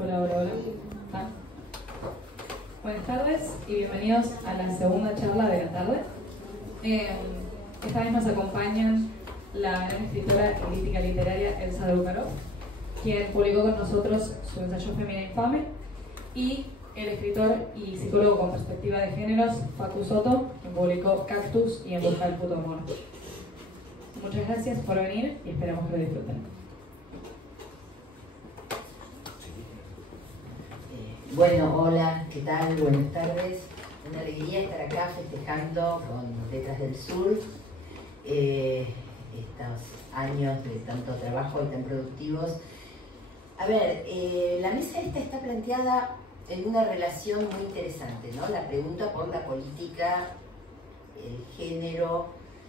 Hola, hola, hola. Ah. Buenas tardes y bienvenidos a la segunda charla de la tarde. Esta vez nos acompañan la gran escritora y crítica literaria Elsa Drukarov, quien publicó con nosotros su ensayo Femina Infame, y el escritor y psicólogo con perspectiva de géneros Facu Soto, quien publicó Cactus y En busca del puto amor. Muchas gracias por venir y esperamos que lo disfruten. Bueno, hola, ¿qué tal? Buenas tardes. Una alegría estar acá festejando con Letras del Sur estos años de tanto trabajo y tan productivos. A ver, la mesa esta está planteada en una relación muy interesante, ¿no? La pregunta por la política, el género,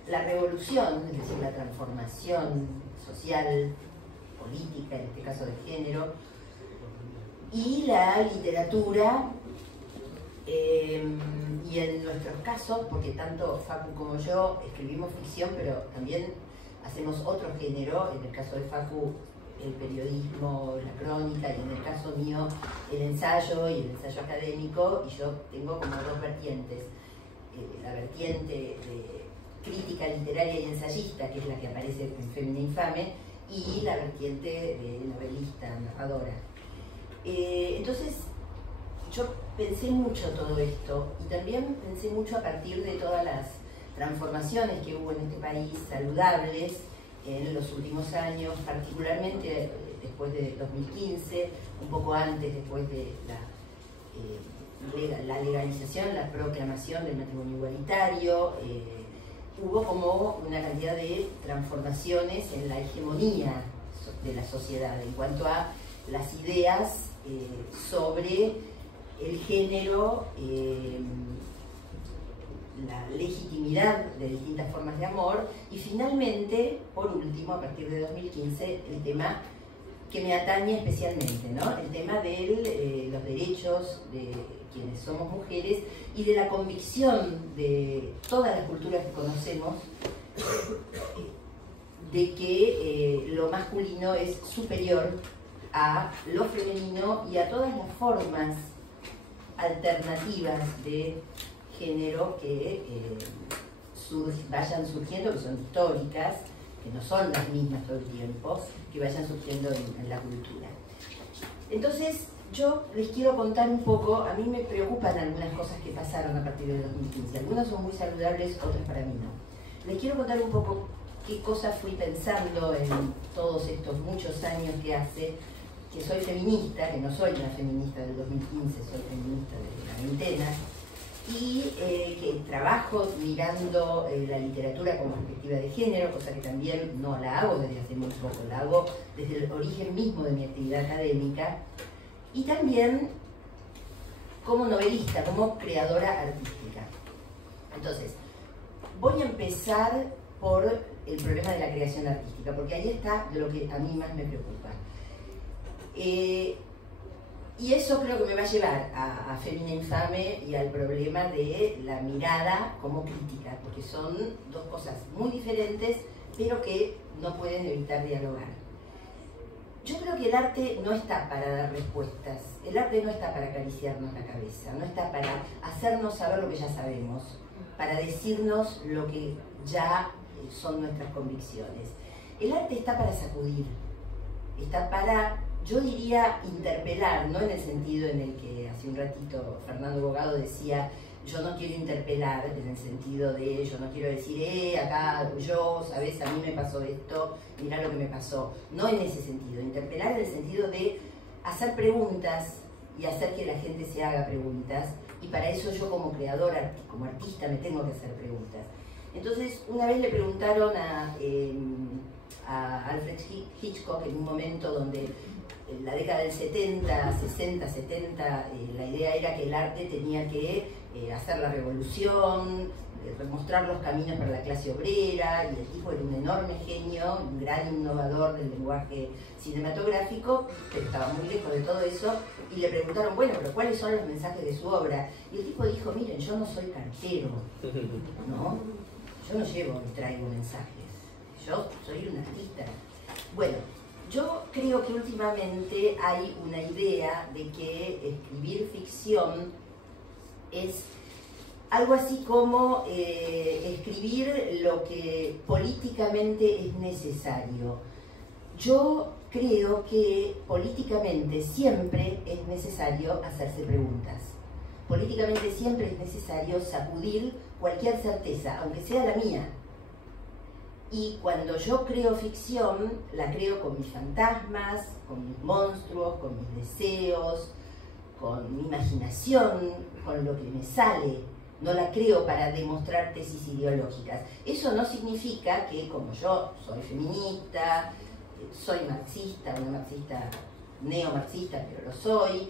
la revolución, es decir, la transformación social, política, en este caso de género, y la literatura, y en nuestros casos, porque tanto Facu como yo escribimos ficción, pero también hacemos otro género, en el caso de Facu el periodismo, la crónica, y en el caso mío el ensayo y el ensayo académico, y yo tengo como dos vertientes, la vertiente de crítica literaria y ensayista, que es la que aparece en Femina Infame, y la vertiente de novelista, narradora. Entonces yo pensé mucho todo esto y también pensé mucho a partir de todas las transformaciones que hubo en este país saludables en los últimos años, particularmente después de 2015, un poco antes, después de la legalización, la proclamación del matrimonio igualitario. Hubo como una cantidad de transformaciones en la hegemonía de la sociedad en cuanto a las ideas sobre el género, la legitimidad de distintas formas de amor, y finalmente, por último, a partir de 2015, el tema que me atañe especialmente, ¿no? El tema de los derechos de quienes somos mujeres y de la convicción de todas las culturas que conocemos de que lo masculino es superior a lo femenino y a todas las formas alternativas de género que vayan surgiendo, que son históricas, que no son las mismas todo el tiempo, que vayan surgiendo en la cultura. Entonces, yo les quiero contar un poco, a mí me preocupan algunas cosas que pasaron a partir de 2015, algunas son muy saludables, otras para mí no. Les quiero contar un poco qué cosas fui pensando en todos estos muchos años que hace, que soy feminista, que no soy una feminista del 2015, soy feminista de la veintena, y que trabajo mirando la literatura con perspectiva de género, cosa que también no la hago desde hace muy poco, la hago desde el origen mismo de mi actividad académica, y también como novelista, como creadora artística. Entonces, voy a empezar por el problema de la creación artística, porque ahí está lo que a mí más me preocupa. Y eso creo que me va a llevar a Femina Infame y al problema de la mirada como crítica, porque son dos cosas muy diferentes, pero que no pueden evitar dialogar. Yo creo que el arte no está para dar respuestas, el arte no está para acariciarnos la cabeza, no está para hacernos saber lo que ya sabemos, para decirnos lo que ya son nuestras convicciones. El arte está para sacudir, está para, yo diría, interpelar, no en el sentido en el que hace un ratito Fernando Bogado decía, yo no quiero interpelar, en el sentido de, yo no quiero decir, acá yo, ¿sabes? A mí me pasó esto, mirá lo que me pasó. No en ese sentido, interpelar en el sentido de hacer preguntas y hacer que la gente se haga preguntas, y para eso yo como creadora, como artista, me tengo que hacer preguntas. Entonces, una vez le preguntaron a Alfred Hitchcock en un momento donde en la década del 70, 60, 70, la idea era que el arte tenía que hacer la revolución, mostrar los caminos para la clase obrera, y el tipo era un enorme genio, un gran innovador del lenguaje cinematográfico, pero estaba muy lejos de todo eso, y le preguntaron, bueno, pero ¿cuáles son los mensajes de su obra? Y el tipo dijo, miren, yo no soy cartero, ¿no? Yo no llevo ni traigo mensajes, yo soy un artista. Bueno, Yo creo que últimamente hay una idea de que escribir ficción es algo así como escribir lo que políticamente es necesario. Yo creo que políticamente siempre es necesario hacerse preguntas. Políticamente siempre es necesario sacudir cualquier certeza, aunque sea la mía. Y cuando yo creo ficción, la creo con mis fantasmas, con mis monstruos, con mis deseos, con mi imaginación, con lo que me sale. No la creo para demostrar tesis ideológicas. Eso no significa que, como yo soy feminista, soy marxista, una marxista neomarxista, pero lo soy.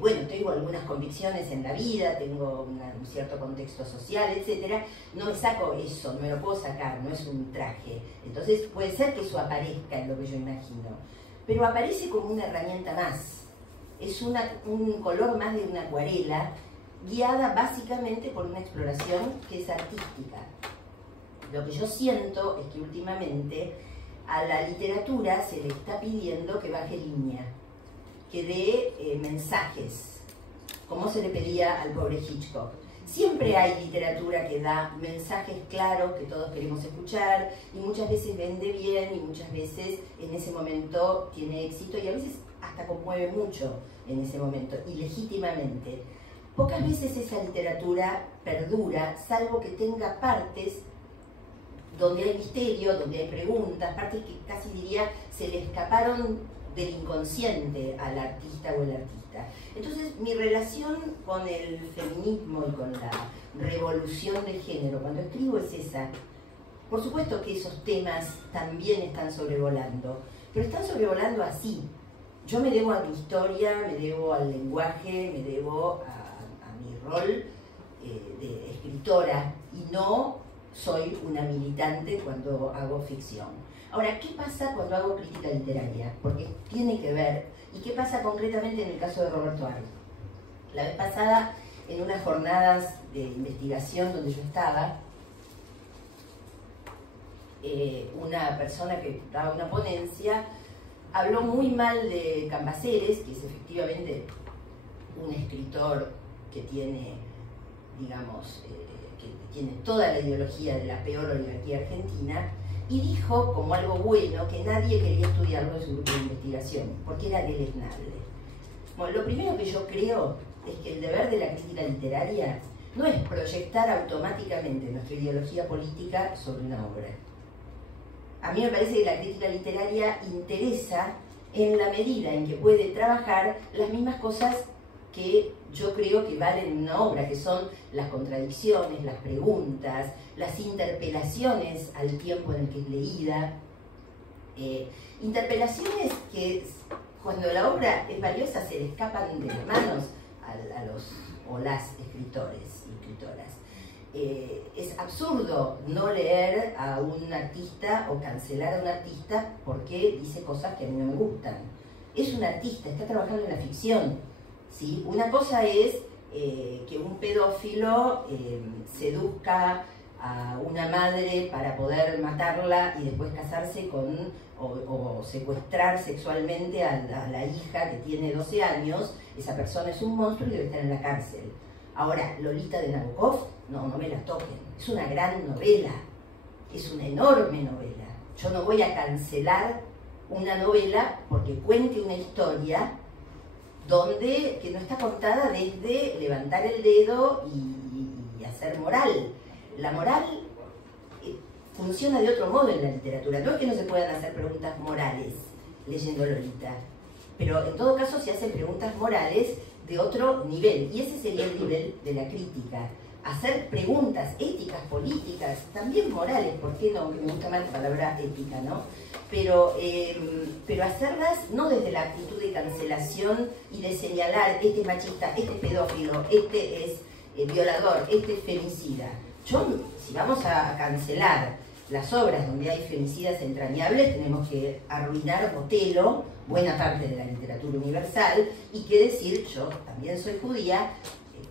Bueno, tengo algunas convicciones en la vida, tengo un cierto contexto social, etc. No me saco eso, no me lo puedo sacar, no es un traje. Entonces puede ser que eso aparezca en lo que yo imagino, pero aparece como una herramienta más. Es un color más de una acuarela, guiada básicamente por una exploración que es artística. Lo que yo siento es que últimamente a la literatura se le está pidiendo que baje línea, que dé mensajes, como se le pedía al pobre Hitchcock. Siempre hay literatura que da mensajes claros que todos queremos escuchar, y muchas veces vende bien, y muchas veces en ese momento tiene éxito, y a veces hasta conmueve mucho en ese momento, y legítimamente. Pocas veces esa literatura perdura, salvo que tenga partes donde hay misterio, donde hay preguntas, partes que casi diría se le escaparon del inconsciente al artista o el artista. Entonces, mi relación con el feminismo y con la revolución del género, cuando escribo, es esa. Por supuesto que esos temas también están sobrevolando, pero están sobrevolando así. Yo me debo a mi historia, me debo al lenguaje, me debo a mi rol de escritora, y no soy una militante cuando hago ficción. Ahora, ¿qué pasa cuando hago crítica literaria? Porque tiene que ver. ¿Y qué pasa concretamente en el caso de Roberto Arlt? La vez pasada, en unas jornadas de investigación donde yo estaba, una persona que daba una ponencia habló muy mal de Cambaceres, que es efectivamente un escritor que tiene, digamos, que tiene toda la ideología de la peor oligarquía argentina, y dijo como algo bueno que nadie quería estudiarlo en su grupo de investigación, porque era deleznable. Bueno, lo primero que yo creo es que el deber de la crítica literaria no es proyectar automáticamente nuestra ideología política sobre una obra. A mí me parece que la crítica literaria interesa en la medida en que puede trabajar las mismas cosas que yo creo que valen en una obra, que son las contradicciones, las preguntas, las interpelaciones al tiempo en el que es leída. Interpelaciones que cuando la obra es valiosa se le escapan de las manos a los o las escritores y escritoras. Es absurdo no leer a un artista o cancelar a un artista porque dice cosas que a mí no me gustan. Es un artista, está trabajando en la ficción, ¿sí? Una cosa es que un pedófilo seduzca a una madre para poder matarla y después casarse con o secuestrar sexualmente a la hija que tiene 12 años. Esa persona es un monstruo y debe estar en la cárcel. Ahora, Lolita de Nabokov, no me la toquen. Es una gran novela, es una enorme novela. Yo no voy a cancelar una novela porque cuente una historia que no está contada desde levantar el dedo y hacer moral. La moral funciona de otro modo en la literatura. No es que no se puedan hacer preguntas morales leyendo Lolita, pero en todo caso se hacen preguntas morales de otro nivel, y ese sería el nivel de la crítica. Hacer preguntas éticas, políticas, también morales, ¿por qué no? Que me gusta más la palabra ética, ¿no? Pero hacerlas no desde la actitud de cancelación y de señalar, este es machista, este es pedófilo, este es violador, este es femicida. Si vamos a cancelar las obras donde hay femicidas entrañables, tenemos que arruinar Otelo, buena parte de la literatura universal, y qué decir, yo también soy judía,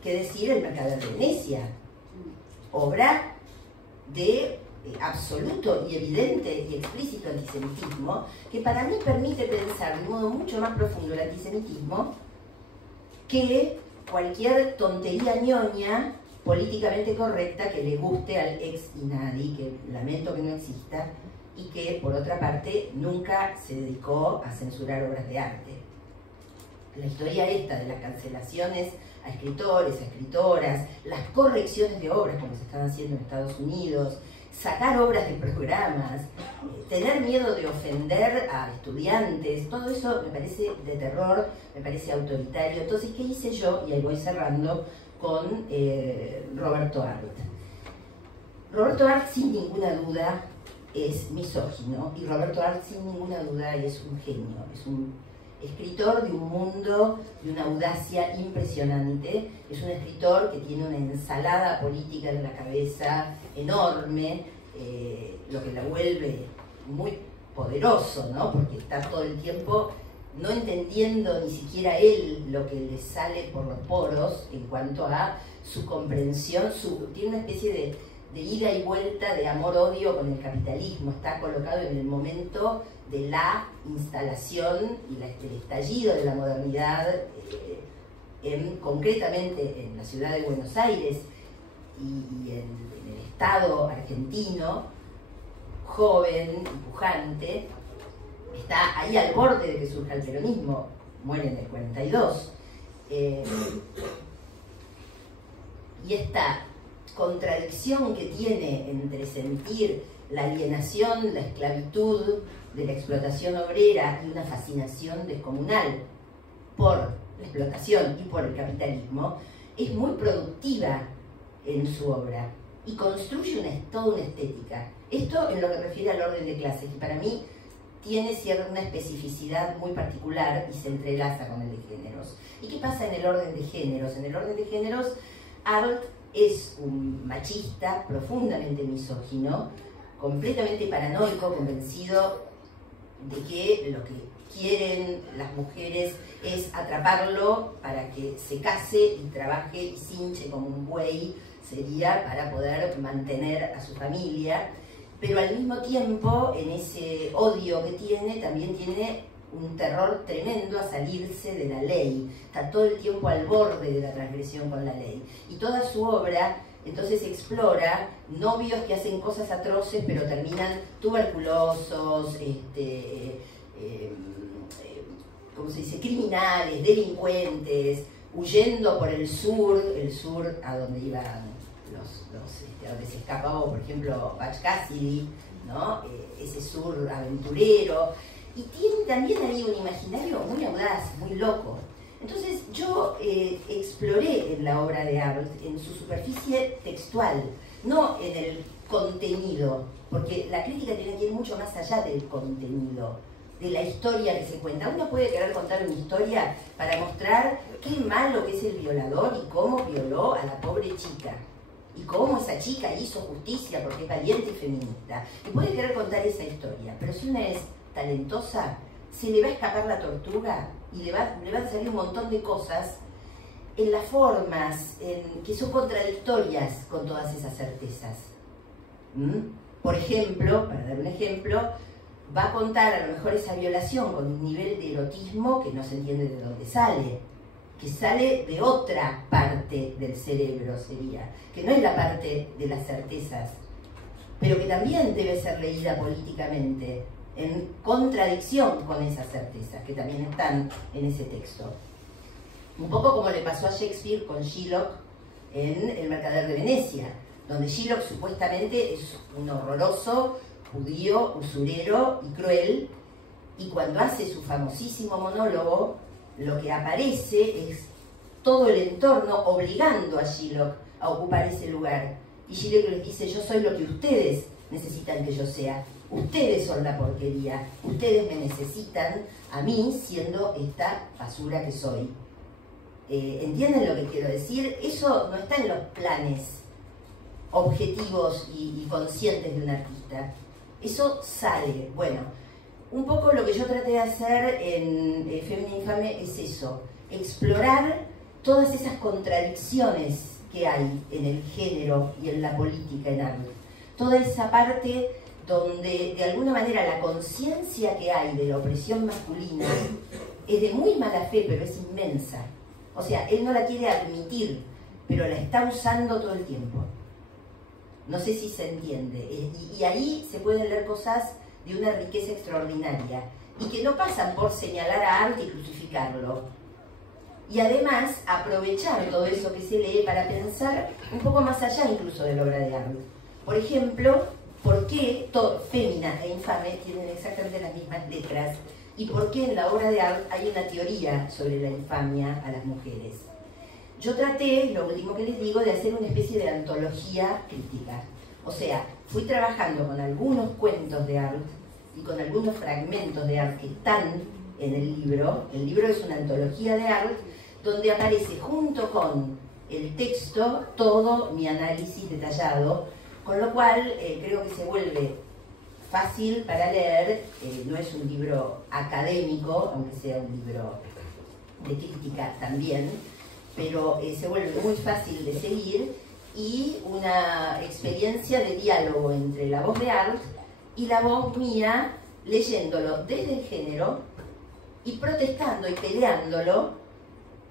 qué decir El Mercader de Venecia, obra de absoluto y evidente y explícito antisemitismo, que para mí permite pensar de modo mucho más profundo el antisemitismo que cualquier tontería ñoña políticamente correcta que le guste al ex INADI, que lamento que no exista, y que por otra parte nunca se dedicó a censurar obras de arte. La historia esta de las cancelaciones a escritores, a escritoras, las correcciones de obras como se están haciendo en Estados Unidos, sacar obras de programas, tener miedo de ofender a estudiantes, todo eso me parece de terror, me parece autoritario. Entonces, ¿qué hice yo? Y ahí voy cerrando con Roberto Arlt. Roberto Arlt, sin ninguna duda, es misógino, y Roberto Arlt, sin ninguna duda, es un genio, es un escritor de un mundo, de una audacia impresionante. Es un escritor que tiene una ensalada política en la cabeza enorme, lo que la vuelve muy poderoso, ¿no? Porque está todo el tiempo no entendiendo ni siquiera él lo que le sale por los poros en cuanto a su comprensión, tiene una especie de ida y vuelta de amor-odio con el capitalismo. Está colocado en el momento de la instalación y el estallido de la modernidad, concretamente en la ciudad de Buenos Aires y en el Estado argentino, joven y pujante. Está ahí al borde de que surja el peronismo, muere en el 42. Y esta contradicción que tiene entre sentir la alienación, la esclavitud de la explotación obrera y una fascinación descomunal por la explotación y por el capitalismo, es muy productiva en su obra y construye toda una estética. Esto en lo que refiere al orden de clases, que para mí tiene una especificidad muy particular y se entrelaza con el de géneros. ¿Y qué pasa en el orden de géneros? En el orden de géneros, Arlt es un machista profundamente misógino, completamente paranoico, convencido de que lo que quieren las mujeres es atraparlo para que se case y trabaje y cinche como un buey, sería para poder mantener a su familia. Pero al mismo tiempo, en ese odio que tiene, también tiene un terror tremendo a salirse de la ley. Está todo el tiempo al borde de la transgresión con la ley. Y toda su obra, entonces, explora novios que hacen cosas atroces, pero terminan tuberculosos, ¿cómo se dice?, criminales, delincuentes, huyendo por el sur a donde iban a donde se escapaba, por ejemplo, Butch Cassidy, ¿no? Ese sur aventurero, y tiene también ahí un imaginario muy audaz, muy loco. Entonces yo exploré en la obra de Arlt, en su superficie textual, no en el contenido, porque la crítica tiene que ir mucho más allá del contenido, de la historia que se cuenta. Uno puede querer contar una historia para mostrar qué malo que es el violador y cómo violó a la pobre chica, y cómo esa chica hizo justicia porque es valiente y feminista. Y puede querer contar esa historia, pero si una es talentosa, se le va a escapar la tortuga y le van a salir un montón de cosas en las formas, que son contradictorias con todas esas certezas. Por ejemplo, para dar un ejemplo, va a contar a lo mejor esa violación con un nivel de erotismo que no se entiende de dónde sale, que sale de otra parte del cerebro, sería, que no es la parte de las certezas, pero que también debe ser leída políticamente, en contradicción con esas certezas, que también están en ese texto. Un poco como le pasó a Shakespeare con Shylock en El Mercader de Venecia, donde Shylock supuestamente es un horroroso judío, usurero y cruel, y cuando hace su famosísimo monólogo, lo que aparece es todo el entorno obligando a Shylock a ocupar ese lugar. Y Shylock les dice: yo soy lo que ustedes necesitan que yo sea. Ustedes son la porquería. Ustedes me necesitan a mí siendo esta basura que soy. ¿Entienden lo que quiero decir? Eso no está en los planes objetivos y conscientes de un artista. Eso sale. Bueno, un poco lo que yo traté de hacer en Fémina Infame es eso, explorar todas esas contradicciones que hay en el género y en la política en Arlt. toda esa parte donde de alguna manera la conciencia que hay de la opresión masculina es de muy mala fe, pero es inmensa. O sea, él no la quiere admitir, pero la está usando todo el tiempo. No sé si se entiende. Y ahí se pueden leer cosas de una riqueza extraordinaria y que no pasan por señalar a Arlt y crucificarlo. Y además aprovechar todo eso que se lee para pensar un poco más allá incluso de la obra de Arlt. Por ejemplo, ¿por qué Fémina e Infame tienen exactamente las mismas letras? ¿Y por qué en la obra de Arlt hay una teoría sobre la infamia a las mujeres? Yo traté, lo último que les digo, de hacer una especie de antología crítica. O sea, fui trabajando con algunos cuentos de Arlt y con algunos fragmentos de Arlt que están en el libro. El libro es una antología de Arlt donde aparece junto con el texto todo mi análisis detallado, con lo cual creo que se vuelve fácil para leer. No es un libro académico, aunque sea un libro de crítica también, pero se vuelve muy fácil de seguir y una experiencia de diálogo entre la voz de Arlt y la voz mía, leyéndolo desde el género y protestando y peleándolo,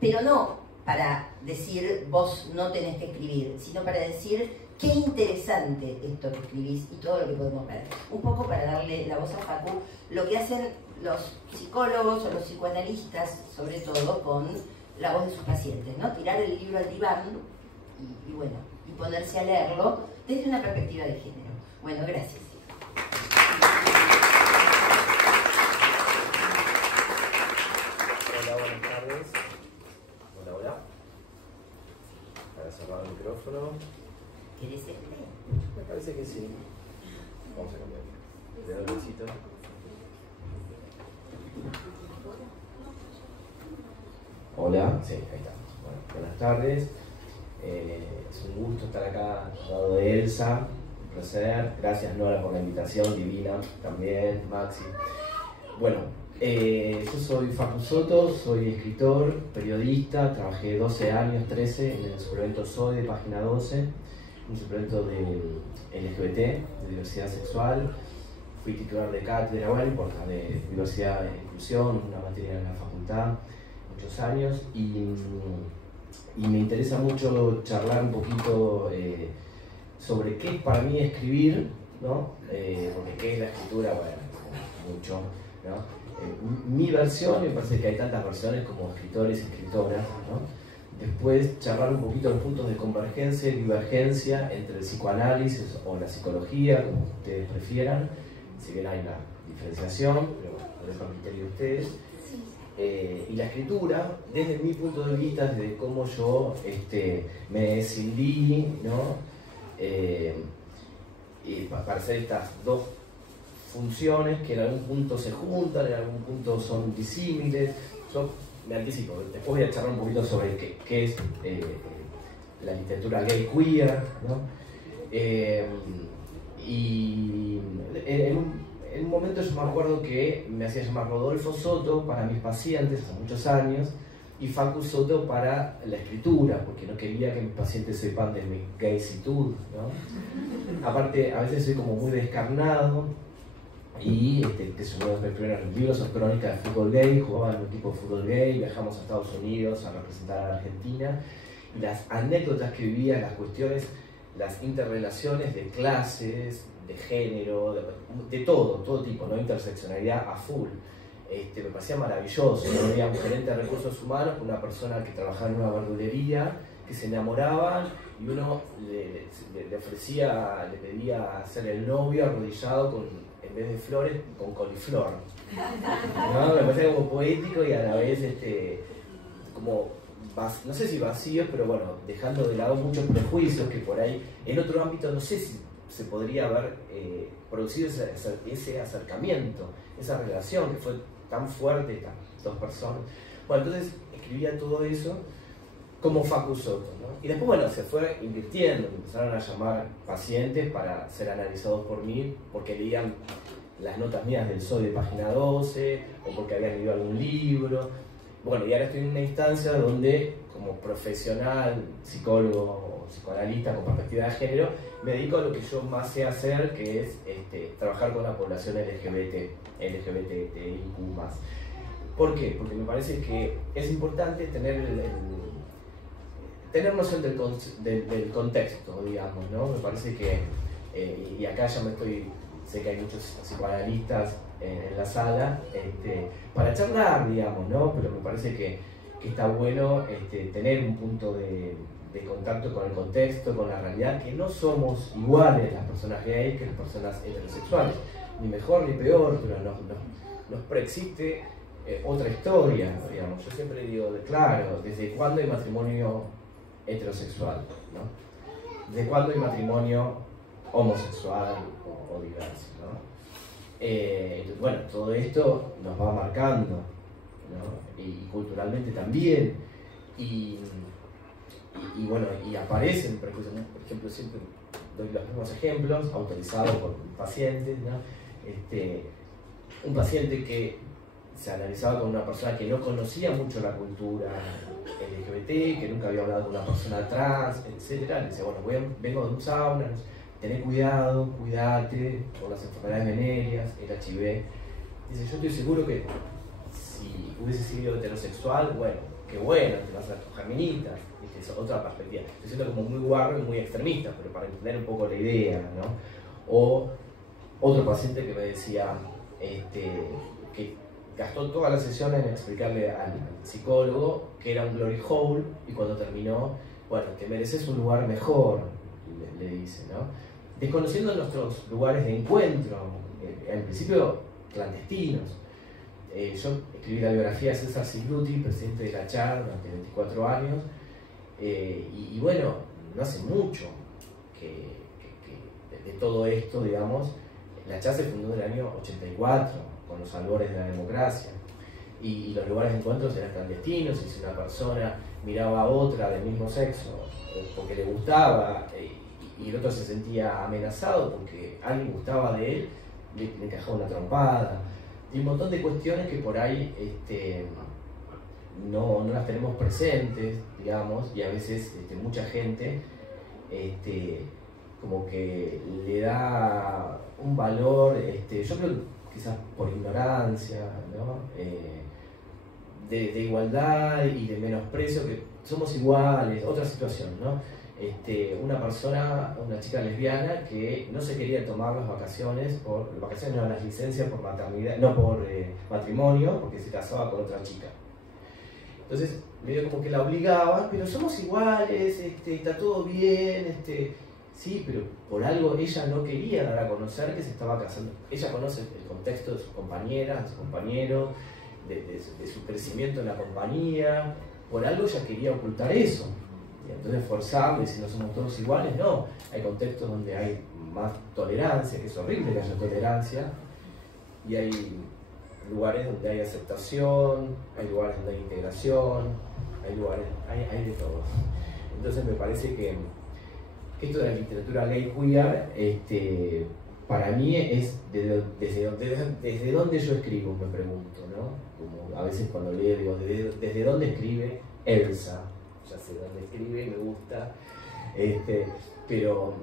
pero no para decir vos no tenés que escribir, sino para decir qué interesante esto que escribís y todo lo que podemos ver. Un poco para darle la voz a Facu, lo que hacen los psicólogos o los psicoanalistas, sobre todo con la voz de sus pacientes, ¿no? Tirar el libro al diván y bueno, y ponerse a leerlo desde una perspectiva de género. Bueno, gracias. Hola, buenas tardes. Hola, hola. Para cerrar el micrófono. ¿Querés este? Me parece que sí. Vamos a cambiar. Le doy el besito. Hola, sí, ahí está. Bueno, buenas tardes. Es un gusto estar acá al lado de Elsa. Un placer. Gracias, Nora, por la invitación. Divina también, Maxi. Bueno, yo soy Facu Soto, soy escritor, periodista. Trabajé 12 años, 13 en el suplemento SOE de Página 12, un suplemento de LGBT, de diversidad sexual. Fui titular de cátedra, bueno, no importa, de diversidad e inclusión, una materia en la facultad, muchos años, y me interesa mucho charlar un poquito sobre qué es para mí escribir, ¿no? Porque qué es la escritura, bueno, mucho, ¿no? Mi versión, me parece que hay tantas versiones como escritores y escritoras, ¿no? Después charlar un poquito los puntos de convergencia y divergencia entre el psicoanálisis o la psicología, como ustedes prefieran, si bien hay una diferenciación, pero lo dejo al criterio de ustedes. Y la escritura, desde mi punto de vista, desde cómo yo me decidí, ¿no? Para hacer estas dos funciones que en algún punto se juntan, en algún punto son disímiles. Yo me anticipo, después voy a charlar un poquito sobre qué es la literatura gay queer, ¿no? Y en un momento yo me acuerdo que me hacía llamar Rodolfo Soto para mis pacientes hace muchos años y Facu Soto para la escritura, porque no quería que mis pacientes sepan de mi gaysitud, ¿no? Aparte, a veces soy como muy descarnado y que son uno de mis primeros libros son crónicas de fútbol gay, jugaba en un equipo de fútbol gay, viajamos a Estados Unidos a representar a la Argentina y las anécdotas que vivía, las cuestiones, las interrelaciones de clases, de género, de todo tipo, ¿no? Interseccionalidad a full. Me parecía maravilloso, ¿no? Había un gerente de recursos humanos, una persona que trabajaba en una verdulería, que se enamoraban y uno le ofrecía, le pedía ser el novio arrodillado con, en vez de flores, con coliflor, ¿no? Me parecía como poético y a la vez como, no sé si vacíos, pero bueno, dejando de lado muchos prejuicios que por ahí, en otro ámbito, no sé si se podría haber producido ese acercamiento, esa relación que fue tan fuerte, estas dos personas. Bueno, entonces escribía todo eso como Facu Soto, ¿no? Y después, bueno, se fue invirtiendo, me empezaron a llamar pacientes para ser analizados por mí, porque leían las notas mías del SOE de Página 12, o porque habían leído algún libro. bueno, y ahora estoy en una instancia donde, como profesional, psicólogo o psicoanalista con perspectiva de género, me dedico a lo que yo más sé hacer, que es trabajar con la población LGBTIQ+. ¿Por qué? Porque me parece que es importante tener tener noción del contexto, digamos, ¿no? Me parece que, y acá ya sé que hay muchos psicoanalistas en la sala, para charlar, digamos, ¿no? Pero me parece que está bueno tener un punto de contacto con el contexto, con la realidad, que no somos iguales las personas gays que las personas heterosexuales, ni mejor ni peor, pero nos preexiste otra historia, digamos. Yo siempre digo, claro, ¿desde cuándo hay matrimonio heterosexual? ¿No? ¿Desde cuándo hay matrimonio homosexual o diverso? ¿No? Entonces, bueno, todo esto nos va marcando, ¿no? Y culturalmente también, y bueno, y aparecen prejuicios, ¿no? Por ejemplo, siempre doy los mismos ejemplos, autorizados por pacientes, ¿no? Un paciente que se analizaba con una persona que no conocía mucho la cultura LGBT, que nunca había hablado con una persona trans, etc. Le decía, bueno, vengo de un sauna, tené cuidado, cuídate por las enfermedades venéreas, el HIV. Dice, yo estoy seguro que si hubiese sido heterosexual, bueno, qué bueno, te vas a coger minitas. Es otra perspectiva. Estoy siendo como muy guarro y muy extremista, pero para entender un poco la idea, ¿no? O otro paciente que me decía que gastó toda la sesión en explicarle al psicólogo que era un glory hole, y cuando terminó, bueno, que mereces un lugar mejor, le dice, ¿no? Desconociendo nuestros lugares de encuentro, en principio clandestinos. Yo escribí la biografía de César Sigruti, presidente de la CHAR durante 24 años, y bueno, no hace mucho que de todo esto, digamos. La CHAR se fundó en el año 84, con los albores de la democracia, y los lugares de encuentros eran clandestinos, y si una persona miraba a otra del mismo sexo porque le gustaba, y el otro se sentía amenazado porque alguien gustaba de él, le encajaba una trompada, y un montón de cuestiones que por ahí no las tenemos presentes, digamos, y a veces mucha gente como que le da un valor, yo creo que quizás por ignorancia, ¿no? De igualdad y de menosprecio, que somos iguales, otra situación, ¿no? Una chica lesbiana que no se quería tomar las vacaciones no, las licencias por maternidad, no por matrimonio, porque se casaba con otra chica. Entonces, medio como que la obligaban, pero somos iguales, está todo bien, sí, pero por algo ella no quería dar a conocer que se estaba casando. Ella conoce el contexto de sus compañeras, de sus compañeros, de su crecimiento en la compañía, por algo ella quería ocultar eso. Y entonces forzarle, si no somos todos iguales, no. Hay contextos donde hay más tolerancia, que es horrible que haya tolerancia, y hay lugares donde hay aceptación, hay lugares donde hay integración, hay de todo. Entonces me parece que esto de la literatura gay queer, para mí es desde dónde yo escribo, me pregunto, ¿no? Como a veces cuando leo digo, ¿desde dónde escribe Elsa? Ya sé dónde escribe, me gusta, pero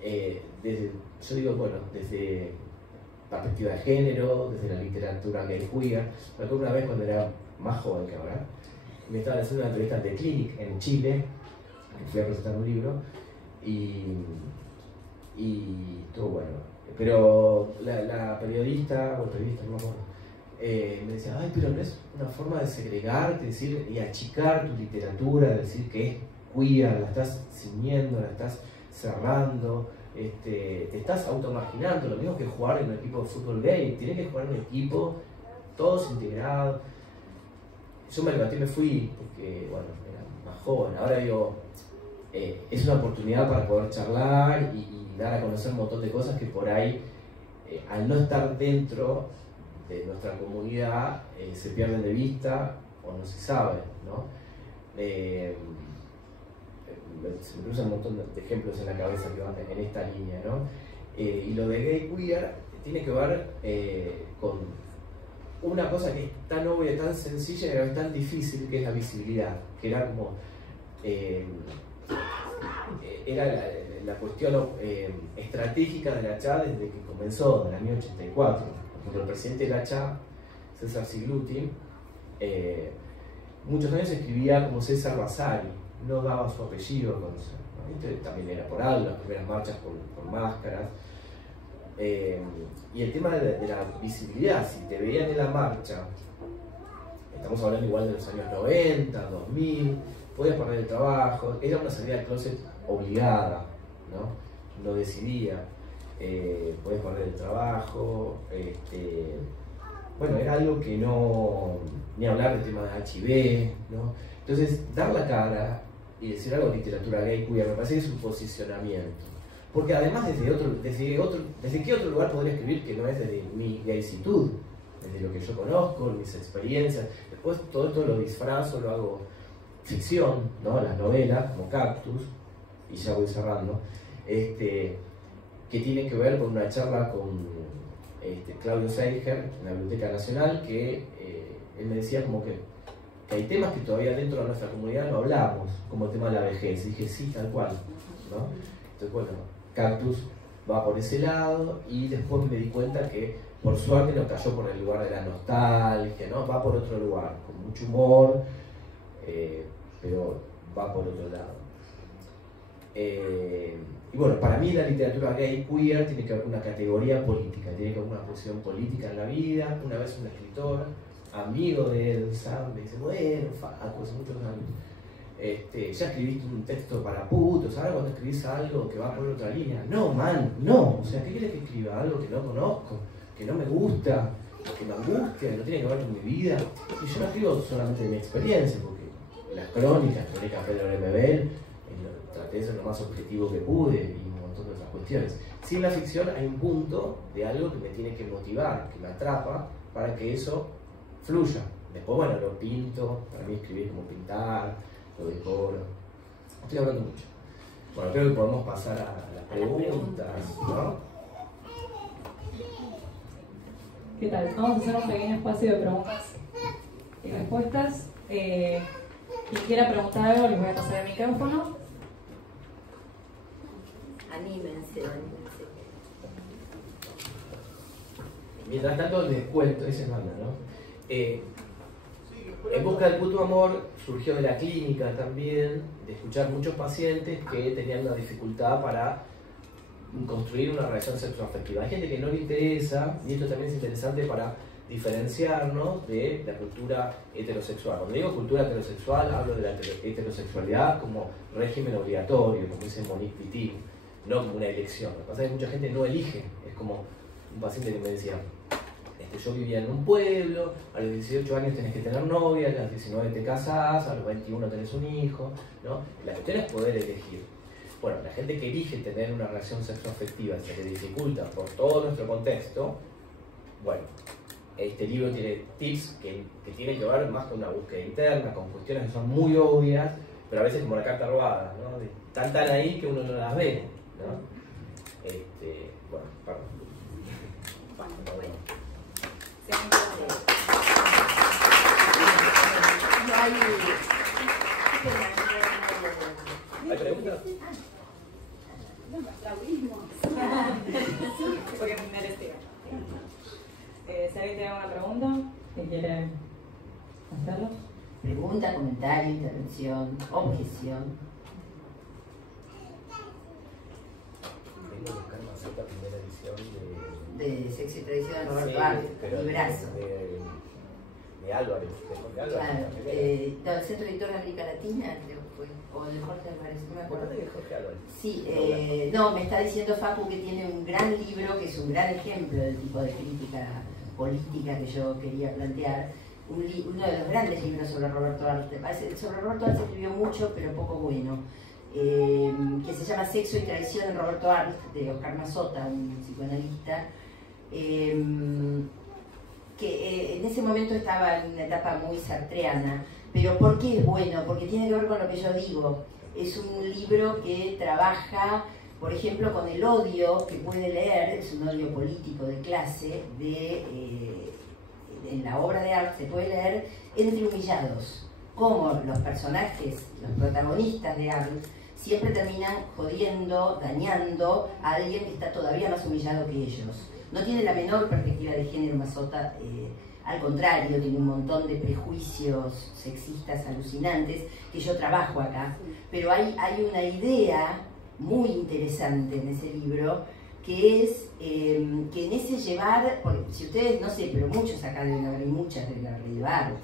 yo digo, bueno, desde perspectiva de género, desde la literatura gay queer. Me acuerdo una vez cuando era más joven que ahora, me estaban haciendo una entrevista de Clinic en Chile, que fui a presentar un libro, y todo bueno. Pero la periodista, o periodista, no me acuerdo, me decía, ay, pero no es una forma de segregarte, decir, y achicar tu literatura, decir que es queer, la estás ciñendo, la estás cerrando, te estás automarginando, lo mismo que jugar en un equipo de fútbol gay, tienes que jugar en un equipo, todos integrados. Yo me levanté y me fui, porque, bueno, era más joven. Ahora digo, es una oportunidad para poder charlar y dar a conocer un montón de cosas que por ahí, al no estar dentro de nuestra comunidad, se pierden de vista o no se sabe, ¿no? Se me cruzan un montón de ejemplos en la cabeza que van en esta línea, ¿no? Y lo de gay queer tiene que ver con una cosa que es tan obvia, tan sencilla y a la vez tan difícil, que es la visibilidad, que era como era la cuestión estratégica de la CHA desde que comenzó, en el año 84. Por ejemplo, el presidente de la CHA, César Sigluti, muchos años escribía como César Vasari, no daba su apellido a conocer, ¿no? Esto también era por algo, las primeras marchas por máscaras. Y el tema de la visibilidad, si te veían en la marcha, estamos hablando igual de los años 90, 2000, podías perder el trabajo, era una salida del closet obligada, ¿no? Lo decidía, podías perder el trabajo, bueno, era algo que no, ni hablar del tema de HIV, ¿no? Entonces, dar la cara y decir algo de literatura gay queer me parece que es un posicionamiento. Porque además desde qué otro lugar podría escribir que no es desde mi gaysitud, desde lo que yo conozco, mis experiencias. Después todo esto lo disfrazo, lo hago ficción, ¿no? Las novelas, como Cactus, y ya voy cerrando, que tienen que ver con una charla con Claudio Seiger en la Biblioteca Nacional, que él me decía como que hay temas que todavía dentro de nuestra comunidad no hablamos, como el tema de la vejez. Y dije, sí, tal cual, ¿no? Entonces, bueno, Cactus va por ese lado, y después me di cuenta que por suerte no cayó por el lugar de la nostalgia, ¿no? Va por otro lugar, con mucho humor, pero va por otro lado. Y bueno, para mí la literatura gay queer tiene que haber una categoría política, tiene que haber una posición política en la vida. Una vez un escritor, amigo de él, Sam, me dice, bueno, Facu, hace muchos años, ya escribiste un texto para putos, ¿sabes? Cuando escribís algo que va por otra línea. No, man, no. O sea, ¿qué quieres que escriba? Algo que no conozco, que no me gusta, que me angustia, que no tiene que ver con mi vida. Y yo no escribo solamente de mi experiencia, porque las crónicas de Pedro Lemebel, traté de ser lo más objetivo que pude y un montón de otras cuestiones. Sí, en la ficción hay un punto de algo que me tiene que motivar, que me atrapa, para que eso fluya. Después, bueno, lo pinto, para mí escribir como pintar, lo decoro. Estoy hablando mucho. Bueno, creo que podemos pasar a las preguntas, ¿no? ¿Qué tal? Vamos a hacer un pequeño espacio de preguntas y respuestas. Quien quiera preguntar algo, les voy a pasar el micrófono. Anímense. Mientras tanto, les cuento, ese manda, ¿no? En busca del puto amor surgió de la clínica también, de escuchar muchos pacientes que tenían una dificultad para construir una relación sexoafectiva. Hay gente que no le interesa, y esto también es interesante para diferenciarnos de la cultura heterosexual. Cuando digo cultura heterosexual, hablo de la heterosexualidad como régimen obligatorio, como dice Monique Wittig, no como una elección. Lo que pasa es que mucha gente no elige. Es como un paciente que me decía, yo vivía en un pueblo, a los 18 años tenés que tener novia, a los 19 te casás, a los 21 tenés un hijo, ¿no? La cuestión es poder elegir. Bueno, la gente que elige tener una relación sexoafectiva se le dificulta por todo nuestro contexto. Bueno, este libro tiene tips que tienen que ver más con una búsqueda interna, con cuestiones que son muy obvias, pero a veces como la carta robada, ¿no? Están tan ahí que uno no las ve, ¿no? Bueno, perdón. ¿Hay preguntas? Porque me merecía. Si alguien tiene una pregunta, que quiere hacerlo. Pregunta, comentario, intervención, objeción. Vengo a buscar más esta primera edición de Sexo y Tradición de Roberto sí, Arte, librazo. De Álvarez, de Álvarez. Claro, no, el Centro Editor de América Latina, creo que fue, o de Jorge Álvarez, no me acuerdo. De Jorge Álvarez. Sí, no, me está diciendo Facu que tiene un gran libro, que es un gran ejemplo del tipo de crítica política que yo quería plantear. Uno de los grandes libros sobre Roberto Arte. Sobre Roberto Arte se escribió mucho, pero poco bueno. Que se llama Sexo y Traición en Roberto Arte, de Oscar Mazota, un psicoanalista, que en ese momento estaba en una etapa muy sartreana. Pero ¿por qué es bueno? Porque tiene que ver con lo que yo digo. Es un libro que trabaja, por ejemplo, con el odio que puede leer, es un odio político de clase, de en la obra de arte se puede leer entre humillados, como los personajes, los protagonistas de Arles, siempre terminan jodiendo, dañando a alguien que está todavía más humillado que ellos. No tiene la menor perspectiva de género Mazzotta, al contrario, tiene un montón de prejuicios sexistas alucinantes que yo trabajo acá, pero hay una idea muy interesante en ese libro, que es que en ese llevar, si ustedes, no sé, pero muchos acá deben haber, muchas deben haber leído Arles.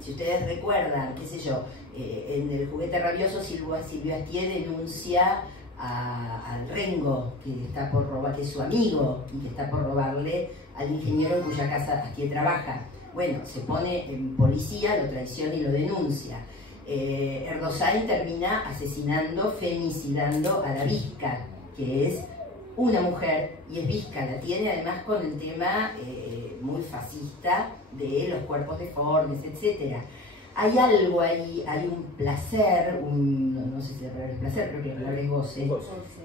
Si ustedes recuerdan, qué sé yo, en El juguete rabioso Silvio Astier denuncia al Rengo, que está por robar, que es su amigo, y que está por robarle al ingeniero en cuya casa Astier trabaja. Bueno, se pone en policía, lo traiciona y lo denuncia. Erdosain termina asesinando, femicidando a la Visca, que es una mujer, y es Visca, la tiene además con el tema muy fascista de los cuerpos deformes, etc. Hay algo ahí, hay un placer, no sé si la palabra es placer, creo que la palabra es goce.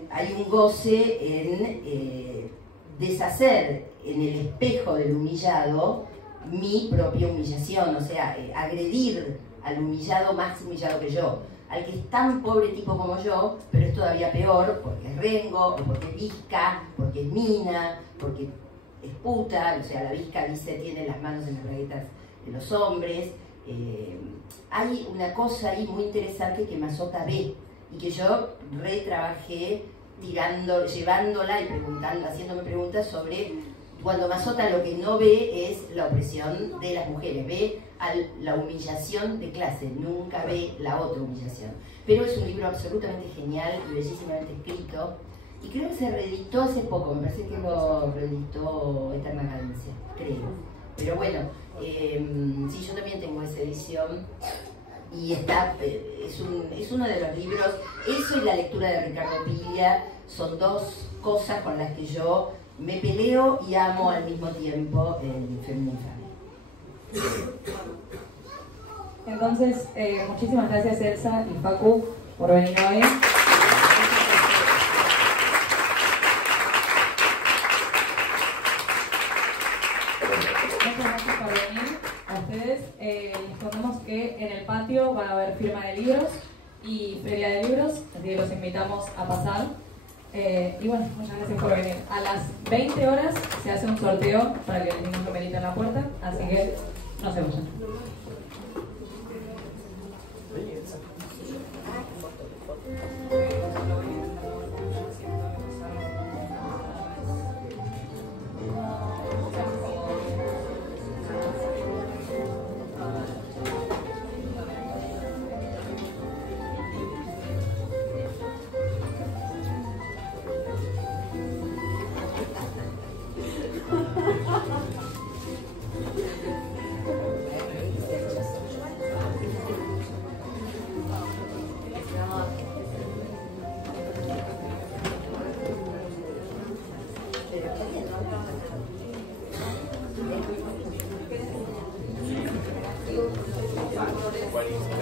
Hay un goce en deshacer en el espejo del humillado mi propia humillación, o sea, agredir al humillado más humillado que yo, al que es tan pobre tipo como yo, pero es todavía peor porque es Rengo, o porque es Visca, porque es mina, porque es puta, o sea, la Visca dice tiene las manos en las braguetas de los hombres. Hay una cosa ahí muy interesante que Mazzotta ve y que yo retrabajé llevándola y preguntando, haciéndome preguntas sobre cuando Mazzotta lo que no ve es la opresión de las mujeres, ve la humillación de clase, nunca ve la otra humillación. Pero es un libro absolutamente genial y bellísimamente escrito, y creo que se reeditó hace poco, me parece que lo reeditó Eterna Cadencia, creo. Pero bueno, sí, yo también tengo esa edición, y está, es uno de los libros, eso y la lectura de Ricardo Piglia son dos cosas con las que yo me peleo y amo al mismo tiempo en Femina Infame. Entonces, muchísimas gracias Elsa y Facu por venir hoy. Muchas gracias por venir. A ustedes les contamos que en el patio va a haber firma de libros y feria de libros, así que los invitamos a pasar. Y bueno, muchas gracias por venir. A las 20 horas se hace un sorteo para que les den un numerito en la puerta, así que no se vayan. Buenísimo.